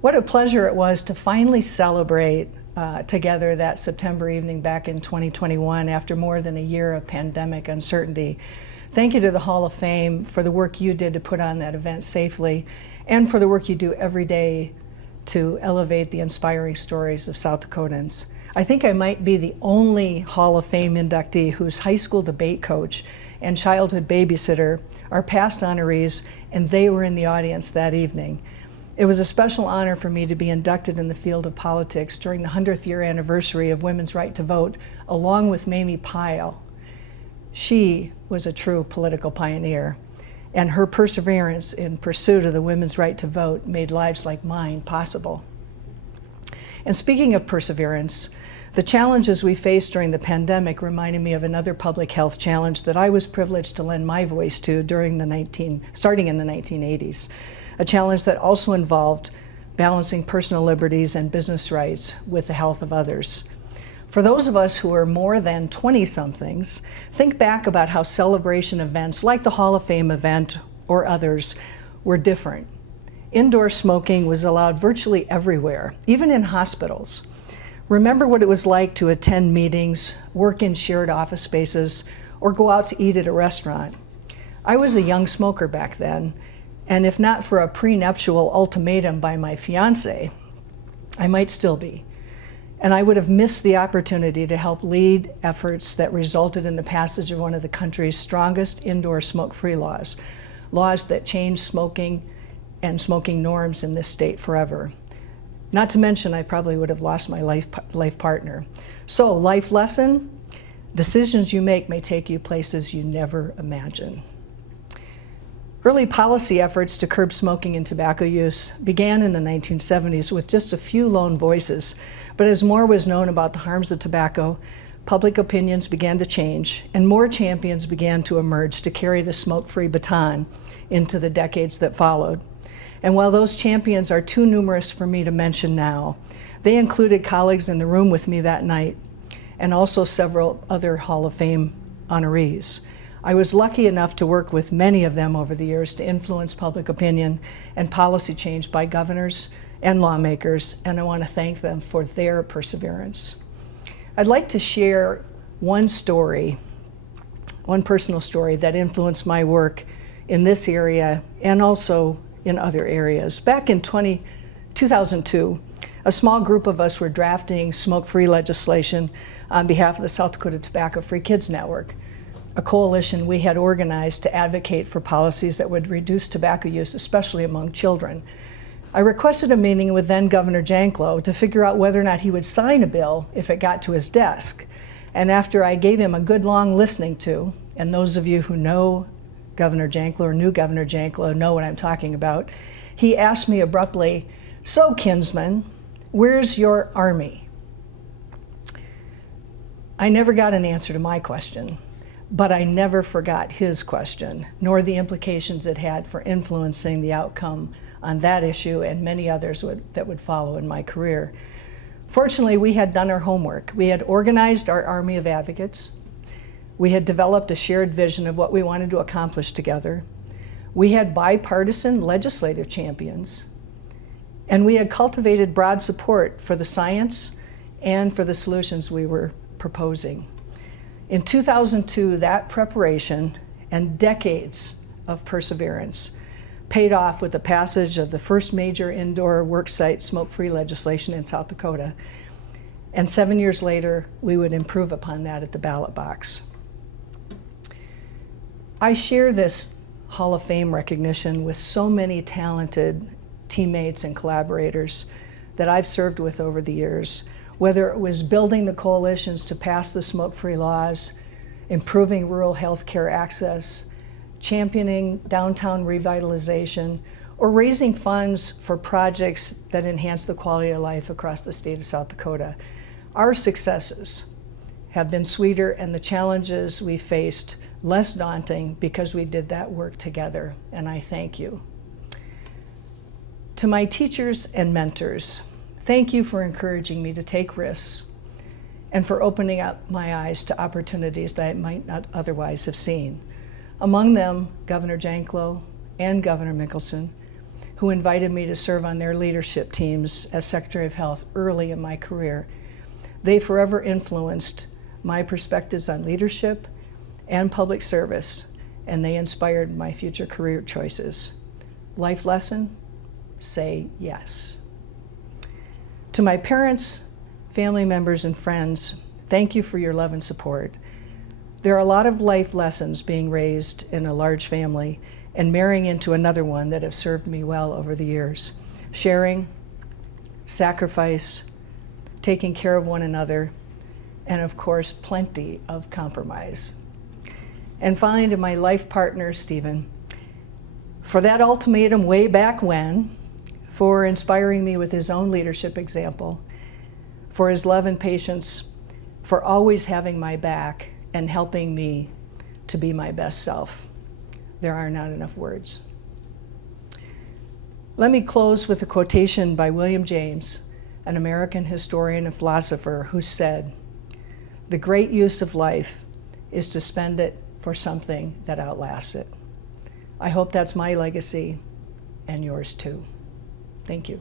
What a pleasure it was to finally celebrate together that September evening back in 2021 after more than a year of pandemic uncertainty. Thank you to the Hall of Fame for the work you did to put on that event safely and for the work you do every day to elevate the inspiring stories of South Dakotans. I think I might be the only Hall of Fame inductee whose high school debate coach and childhood babysitter are past honorees, and they were in the audience that evening. It was a special honor for me to be inducted in the field of politics during the 100th year anniversary of women's right to vote, along with Mamie Pyle. She was a true political pioneer, and her perseverance in pursuit of the women's right to vote made lives like mine possible. And speaking of perseverance, the challenges we faced during the pandemic reminded me of another public health challenge that I was privileged to lend my voice to starting in the 1980s. A challenge that also involved balancing personal liberties and business rights with the health of others. For those of us who are more than 20-somethings, think back about how celebration events like the Hall of Fame event or others were different. Indoor smoking was allowed virtually everywhere, even in hospitals. Remember what it was like to attend meetings, work in shared office spaces, or go out to eat at a restaurant. I was a young smoker back then, and if not for a prenuptial ultimatum by my fiance, I might still be. And I would have missed the opportunity to help lead efforts that resulted in the passage of one of the country's strongest indoor smoke-free laws, laws that changed smoking and smoking norms in this state forever. Not to mention, I probably would have lost my life partner. So, life lesson, decisions you make may take you places you never imagined. Early policy efforts to curb smoking and tobacco use began in the 1970s with just a few lone voices, but as more was known about the harms of tobacco, public opinions began to change, and more champions began to emerge to carry the smoke-free baton into the decades that followed. And while those champions are too numerous for me to mention now, they included colleagues in the room with me that night, and also several other Hall of Fame honorees. I was lucky enough to work with many of them over the years to influence public opinion and policy change by governors and lawmakers, and I want to thank them for their perseverance. I'd like to share one personal story that influenced my work in this area and also in other areas. Back in 2002, a small group of us were drafting smoke-free legislation on behalf of the South Dakota Tobacco-Free Kids Network, a coalition we had organized to advocate for policies that would reduce tobacco use, especially among children. I requested a meeting with then Governor Janklow to figure out whether or not he would sign a bill if it got to his desk. And after I gave him a good long listening to, and those of you who know Governor Janklow or knew Governor Janklow know what I'm talking about, he asked me abruptly, "So, Kinsman, where's your army?" I never got an answer to my question. But I never forgot his question, nor the implications it had for influencing the outcome on that issue and many others that would follow in my career. Fortunately, we had done our homework. We had organized our army of advocates. We had developed a shared vision of what we wanted to accomplish together. We had bipartisan legislative champions. And we had cultivated broad support for the science and for the solutions we were proposing. In 2002, that preparation and decades of perseverance paid off with the passage of the first major indoor worksite smoke-free legislation in South Dakota. And 7 years later, we would improve upon that at the ballot box. I share this Hall of Fame recognition with so many talented teammates and collaborators that I've served with over the years, whether it was building the coalitions to pass the smoke-free laws, improving rural health care access, championing downtown revitalization, or raising funds for projects that enhance the quality of life across the state of South Dakota. Our successes have been sweeter and the challenges we faced less daunting because we did that work together, and I thank you. To my teachers and mentors, thank you for encouraging me to take risks and for opening up my eyes to opportunities that I might not otherwise have seen. Among them, Governor Janklow and Governor Mickelson, who invited me to serve on their leadership teams as Secretary of Health early in my career. They forever influenced my perspectives on leadership and public service, and they inspired my future career choices. Life lesson: say yes. To my parents, family members, and friends, thank you for your love and support. There are a lot of life lessons being raised in a large family and marrying into another one that have served me well over the years. Sharing, sacrifice, taking care of one another, and of course, plenty of compromise. And finally, to my life partner, Stephen, for that ultimatum way back when, for inspiring me with his own leadership example, for his love and patience, for always having my back and helping me to be my best self. There are not enough words. Let me close with a quotation by William James, an American historian and philosopher, who said, "The great use of life is to spend it for something that outlasts it." I hope that's my legacy and yours too. Thank you.